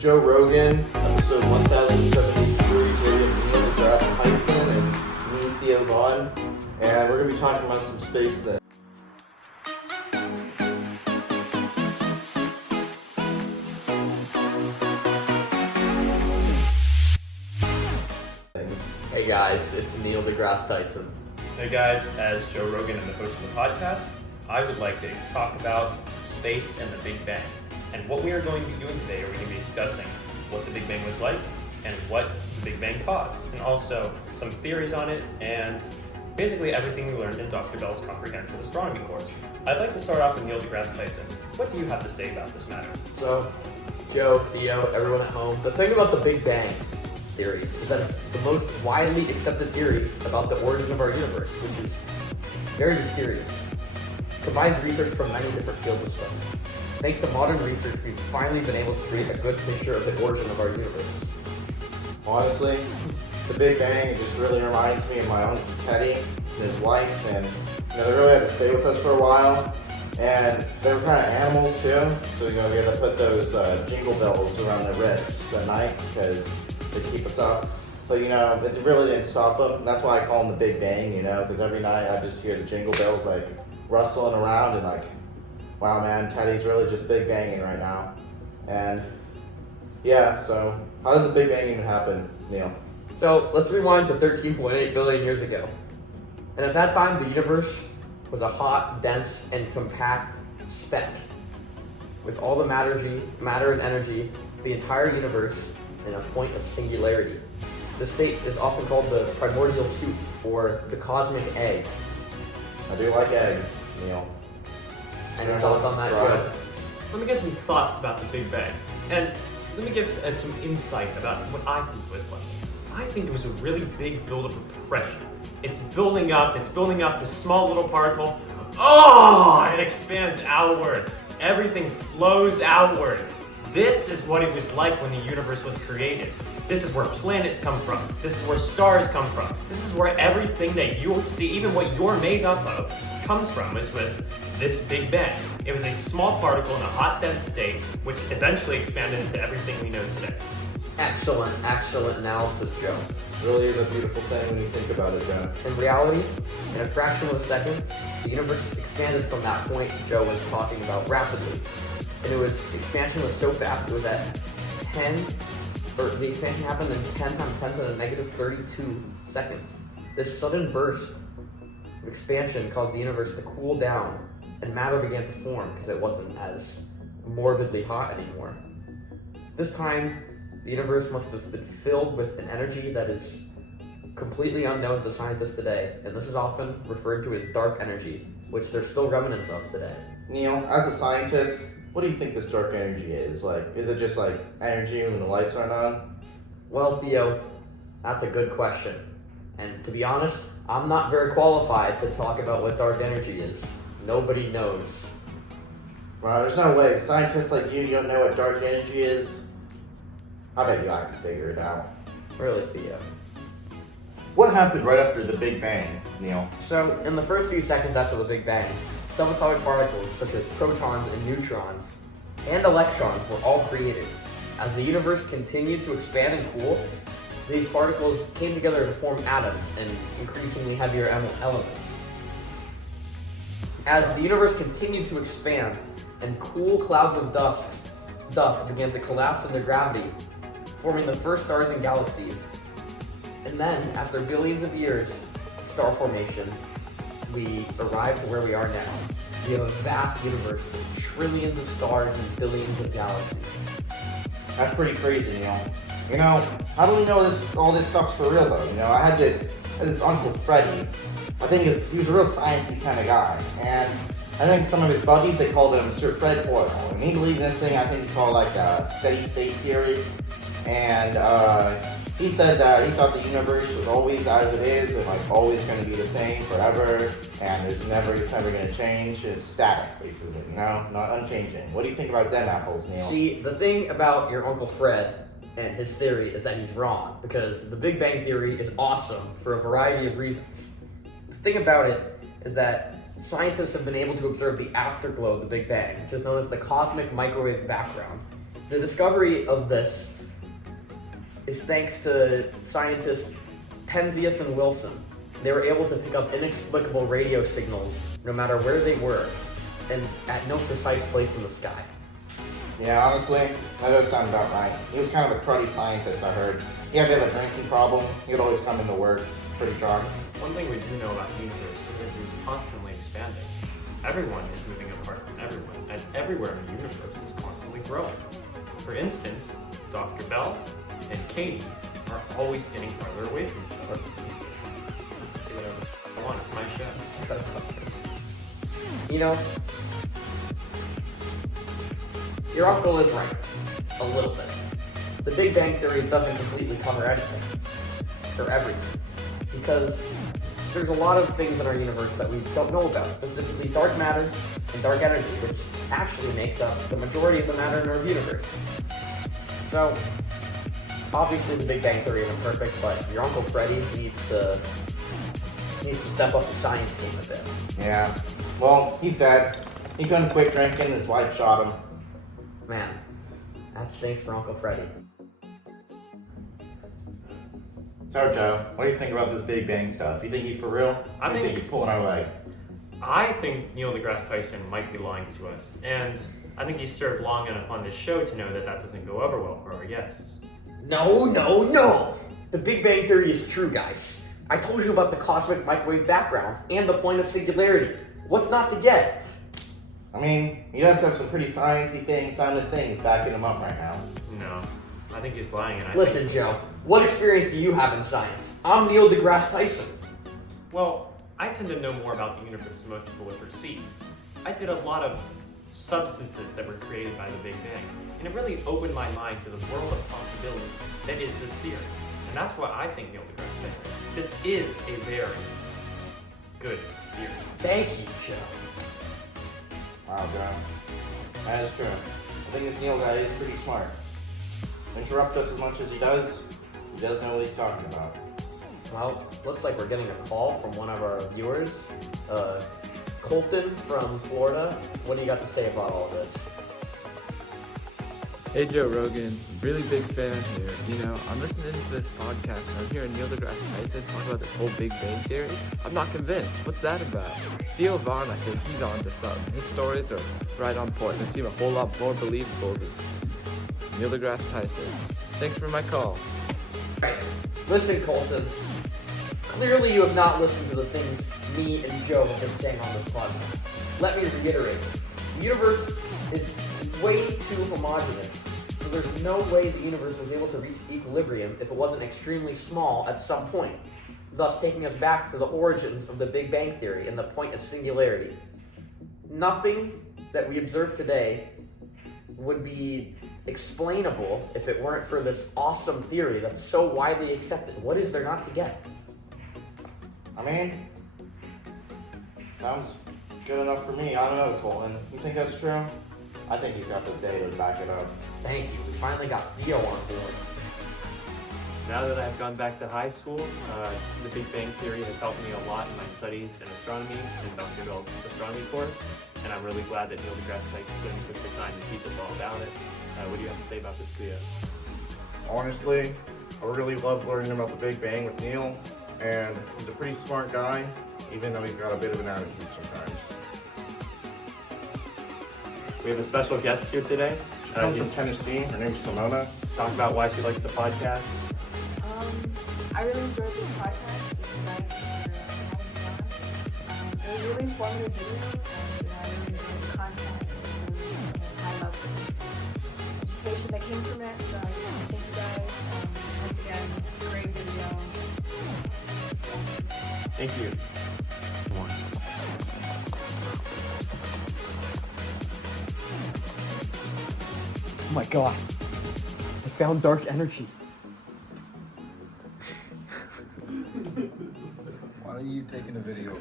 Joe Rogan, episode 1073, with Neil deGrasse Tyson and me, Theo Vaughn, and we're going to be talking about some space things. Hey guys, it's Neil deGrasse Tyson. Hey guys, as Joe Rogan and the host of the podcast, I would like to talk about space and the Big Bang. And what we are going to be doing today, we're going to be discussing what the Big Bang was like and what the Big Bang caused, and also some theories on it, and basically everything we learned in Dr. Bell's comprehensive astronomy course. I'd like to start off with Neil deGrasse Tyson. What do you have to say about this matter? So, Joe, Theo, everyone at home, the thing about the Big Bang theory is that it's the most widely accepted theory about the origin of our universe, which is very mysterious. It combines research from many different fields of study. Thanks to modern research, we've finally been able to create a good picture of the origin of our universe. Honestly, the Big Bang, it just really reminds me of my Uncle Teddy and his wife, and they really had to stay with us for a while, and they were kind of animals too, so we had to put those jingle bells around their wrists at night because they keep us up. But it really didn't stop them. That's why I call them the Big Bang, because every night I just hear the jingle bells like rustling around and like, wow man, Teddy's really just Big Banging right now. And yeah, so how did the Big Bang even happen, Neil? So let's rewind to 13.8 billion years ago. And at that time, the universe was a hot, dense, and compact speck with all the matter and energy of the entire universe in a point of singularity. This state is often called the primordial soup, or the cosmic egg. I do like eggs, Neil. Any thoughts on that, Joe? Let me get some thoughts about the Big Bang. And let me give some insight about what I think it was like. I think it was a really big buildup of pressure. It's building up, this small little particle. Oh, it expands outward. Everything flows outward. This is what it was like when the universe was created. This is where planets come from. This is where stars come from. This is where everything that you see, even what you're made up of, comes from, which was this Big Bang. It was a small particle in a hot, dense state, which eventually expanded into everything we know today. Excellent analysis, Joe. Really is a beautiful thing when you think about it, Joe. In reality, in a fraction of a second, the universe expanded from that point Joe was talking about rapidly. And expansion was so fast, it was at the expansion happened in 10 times 10 to the negative 32 seconds. This sudden burst of expansion caused the universe to cool down, and matter began to form because it wasn't as morbidly hot anymore. This time, the universe must have been filled with an energy that is completely unknown to scientists today, and this is often referred to as dark energy, which there's still remnants of today. Neil, as a scientist, what do you think this dark energy is? Is it just like energy when the lights aren't on? Well, Theo, that's a good question. And to be honest, I'm not very qualified to talk about what dark energy is. Nobody knows. Wow, there's no way. Scientists like you don't know what dark energy is? I bet you I can figure it out. Really, Theo. What happened right after the Big Bang, Neil? So, in the first few seconds after the Big Bang, subatomic particles such as protons and neutrons and electrons were all created. As the universe continued to expand and cool, these particles came together to form atoms and increasingly heavier elements. As the universe continued to expand and cool clouds of dust began to collapse into gravity, forming the first stars and galaxies. And then, after billions of years of star formation, we arrived to where we are now. We have a vast universe with trillions of stars and billions of galaxies. That's pretty crazy, Neil. How do we know all this stuff's for real though? I had this Uncle Freddie. I think he was a real sciencey kind of guy, and I think some of his buddies, they called him Sir Fred Hoyle, and he believed in this thing I think he called like a steady state theory, and he said that he thought the universe was always as it is, and always going to be the same forever, and it's never going to change. It's static, basically, not unchanging. What do you think about them apples, Neil? See, the thing about your Uncle Fred and his theory is that he's wrong, because the Big Bang Theory is awesome for a variety of reasons. The thing about it is that scientists have been able to observe the afterglow of the Big Bang, which is known as the cosmic microwave background. The discovery of this is thanks to scientists Penzias and Wilson. They were able to pick up inexplicable radio signals no matter where they were and at no precise place in the sky. Yeah, honestly, that does sound about right. He was kind of a cruddy scientist, I heard. He had to have a drinking problem. He would always come into work pretty drunk. One thing we do know about the universe is it's constantly expanding. Everyone is moving apart from everyone, as everywhere in the universe is constantly growing. For instance, Dr. Bell and Katie are always getting farther away from each other. Say whatever I want, it's my show. You know, your uncle is right, a little bit. The Big Bang Theory doesn't completely cover anything, or everything, because there's a lot of things in our universe that we don't know about, specifically dark matter and dark energy, which actually makes up the majority of the matter in our universe. So, obviously the Big Bang Theory isn't perfect, but your Uncle Freddy needs to step up the science game a bit. Yeah. Well, he's dead. He couldn't quit drinking, his wife shot him. Man, that's thanks for Uncle Freddy. So, Joe, what do you think about this Big Bang stuff? You think he's for real? I Or you think he's pulling our leg? I think Neil deGrasse Tyson might be lying to us, and I think he's served long enough on this show to know that that doesn't go over well for our guests. No! The Big Bang Theory is true, guys. I told you about the cosmic microwave background and the point of singularity. What's not to get? I mean, he does have some pretty sciencey things, sounding things backing him up right now. No, I think he's lying, and Listen, Joe, what experience do you have in science? I'm Neil deGrasse Tyson. Well, I tend to know more about the universe than most people would perceive. I did a lot of substances that were created by the Big Bang, and it really opened my mind to the world of possibilities that is this theory. And that's why I think Neil deGrasse Tyson. This is a very good theory. Thank you, Joe. Wow, Joe. That is true. I think this Neil guy is pretty smart. Interrupt us as much as he does know what he's talking about. Well, looks like we're getting a call from one of our viewers. Colton from Florida. What do you got to say about all this? Hey Joe Rogan, really big fan here. You know, I'm listening to this podcast and I'm hearing Neil deGrasse Tyson talk about this whole Big Bang Theory. I'm not convinced. What's that about? Theo Vaughn, I think he's on to something. His stories are right on point. They seem a whole lot more believable than Neil deGrasse Tyson. Thanks for my call. Right. Listen, Colton. Clearly you have not listened to the things me and Joe have been saying on this podcast. Let me reiterate. The universe is way too homogeneous. So there's no way the universe was able to reach equilibrium if it wasn't extremely small at some point, thus taking us back to the origins of the Big Bang Theory and the point of singularity. Nothing that we observe today would be explainable if it weren't for this awesome theory that's so widely accepted. What is there not to get? I mean, sounds good enough for me. I don't know, Colton. You think that's true? I think he's got the data to back it up. Thank you. We finally got Theo on board. Now that I've gone back to high school, the Big Bang Theory has helped me a lot in my studies in astronomy and Dr. Bell's astronomy course, and I'm really glad that Neil deGrasse Tyson took the time to teach us all about it. What do you have to say about this, Theo? Honestly, I really love learning about the Big Bang with Neil, and he's a pretty smart guy, even though he's got a bit of an attitude sometimes. We have a special guest here today. She comes from Tennessee. Her name's Simona. Talk about why she likes the podcast. I really enjoyed this podcast. Thank you guys for having me on. It was a really informative video, and I really enjoyed the content. It was really high level education that came from it. So thank you guys. Once again, great video. Thank you. Oh my god. I found dark energy. Why are you taking a video?